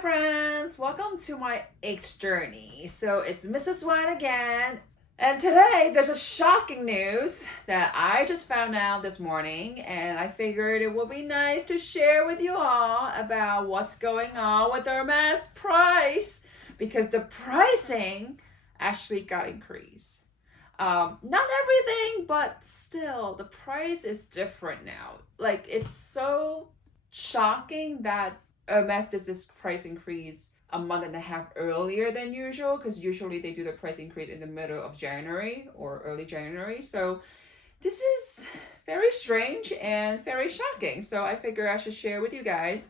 friends, welcome to my X journey. So it's Mrs. White again, and today there's a shocking news that I just found out this morning, and I figured it would be nice to share with you all about what's going on with Hermes price, because the pricing actually got increased. Not everything, but still the price is different now. Like, it's so shocking that Hermes did this price increase a month and a half earlier than usual, because usually they do the price increase in the middle of January or early January. So this is very strange and very shocking. So I figure I should share with you guys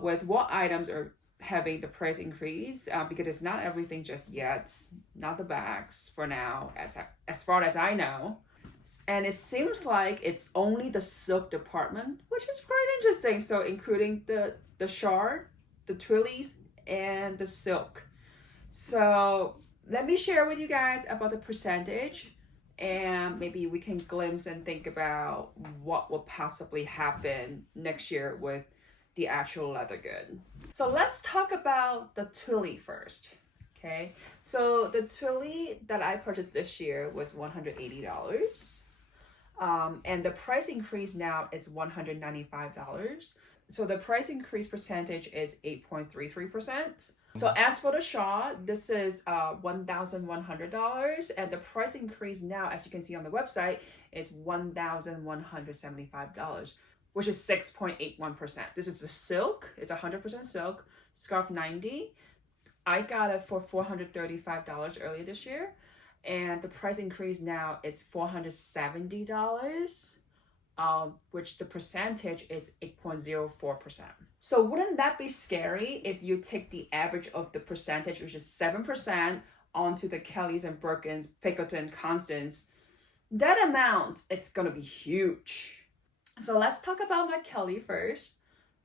with what items are having the price increase, because it's not everything just yet, not the bags for now, as far as I know. And it seems like it's only the silk department, which is quite interesting. So including the shard, the twillies, and the silk. So let me share with you guys about the percentage, and maybe we can glimpse and think about what will possibly happen next year with the actual leather good. So let's talk about the twilly first. Okay, so the twilly that I purchased this year was $180. And the price increase now is $195. So the price increase percentage is 8.33%. So as for the shawl, this is $1,100, and the price increase now, as you can see on the website, it's $1,175, which is 6.81%. This is the silk. It's 100% silk. Scarf 90. I got it for $435 earlier this year, and the price increase now is $470, which the percentage is 8.04%. So wouldn't that be scary if you take the average of the percentage, which is 7%, onto the Kellys and Birkins, Picotin, Constance? That amount, it's gonna be huge. So let's talk about my Kelly first,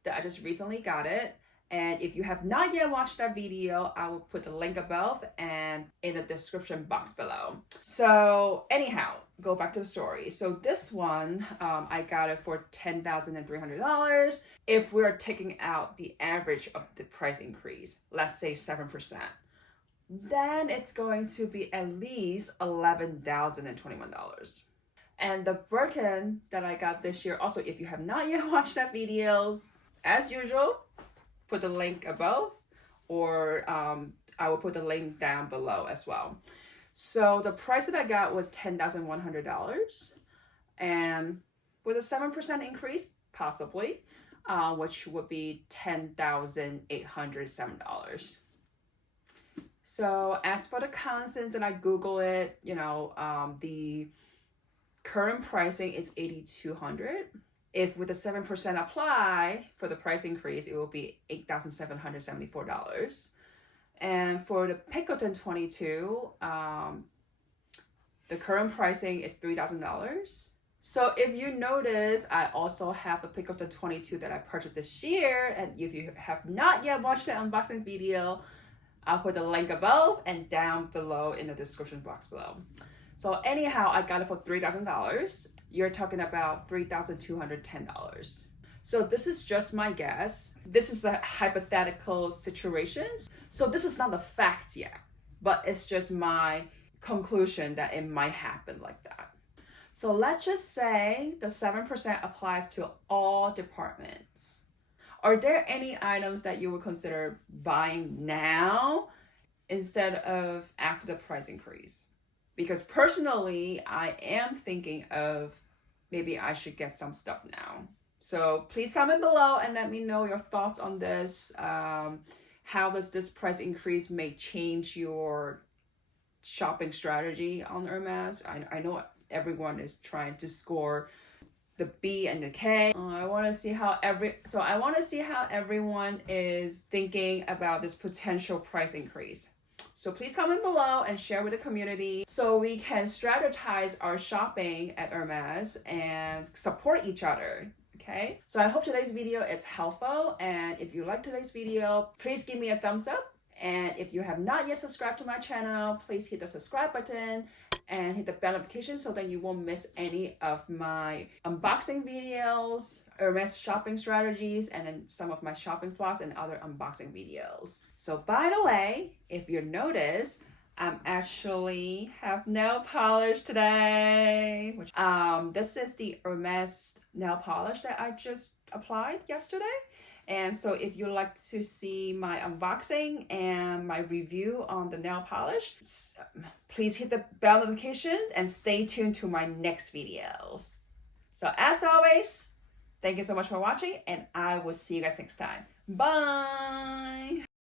that I just recently got it. And if you have not yet watched that video, I will put the link above and in the description box below. So anyhow, go back to the story. So this one, I got it for $10,300. If we're taking out the average of the price increase, let's say 7%, then it's going to be at least $11,021. And the Birkin that I got this year, also, if you have not yet watched that videos, as usual, put the link above, or I will put the link down below as well. So the price that I got was $10,100, and with a 7% increase, possibly, which would be $10,807. So as for the Constance, and I Google it, the current pricing is $8,200. If with the 7% apply for the price increase, it will be $8,774. And for the Picotin 22, the current pricing is $3,000. So if you notice, I also have a Picotin 22 that I purchased this year. And if you have not yet watched the unboxing video, I'll put the link above and down below in the description box below. So anyhow, I got it for $3,000. You're talking about $3,210. So this is just my guess. This is a hypothetical situation. So this is not a fact yet, but it's just my conclusion that it might happen like that. So let's just say the 7% applies to all departments. Are there any items that you would consider buying now instead of after the price increase? Because personally, I am thinking of maybe I should get some stuff now. So please comment below and let me know your thoughts on this. How does this price increase may change your shopping strategy on Hermes? I know everyone is trying to score the B and the K. I want to see how everyone is thinking about this potential price increase. So please comment below and share with the community so we can strategize our shopping at Hermes and support each other. Okay, so I hope today's video is helpful, and if you like today's video, please give me a thumbs up. And if you have not yet subscribed to my channel, please hit the subscribe button and hit the bell notification so that you won't miss any of my unboxing videos, Hermes shopping strategies, and then some of my shopping vlogs and other unboxing videos. So by the way, if you notice, I'm actually have nail polish today. This is the Hermes nail polish that I just applied yesterday. And so if you'd like to see my unboxing and my review on the nail polish, please hit the bell notification and stay tuned to my next videos. So as always, thank you so much for watching, and I will see you guys next time. Bye!